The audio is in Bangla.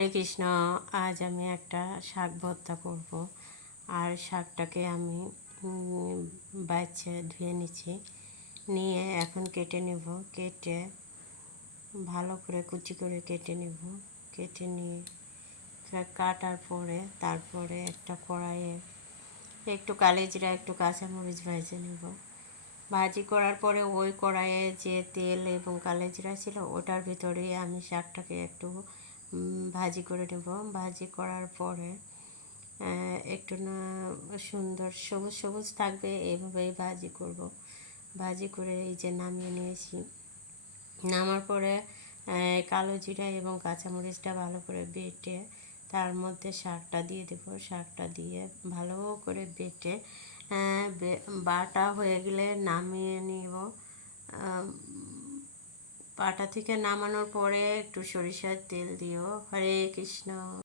হরে কৃষ্ণ। আজ আমি একটা শাক ভর্তা করব। আর শাকটাকে আমি বাছে ধুয়ে নিচ্ছি, নিয়ে এখন কেটে নেব। কেটে ভালো করে কুচি করে কেটে নেব। কেটে নিয়ে কাটার পরে তারপরে একটা কড়াইয়ে একটু কালিজিরা একটু কাঁচামরিচ ভেজে নেব। ভাজি করার পরে ওই কড়াইয়ে যে তেল এবং কালিজিরা ছিল ওটার ভিতরে আমি শাকটাকে একটু ভাজি করে নেব। ভাজি করার পরে একটু না সুন্দর সবুজ সবুজ থাকবে, এইভাবেই ভাজি করব। ভাজি করে এই যে নামিয়ে নিয়েছি। নামার পরে কালো জিরা এবং কাঁচামরিচটা ভালো করে বেটে তার মধ্যে শাকটা দিয়ে দেব। শাকটা দিয়ে ভালো করে বেটে বাটা হয়ে গেলে নামিয়ে নিব। বাটা থেকে নামানোর পরে একটু সরিষার তেল দিও। হরে কৃষ্ণ।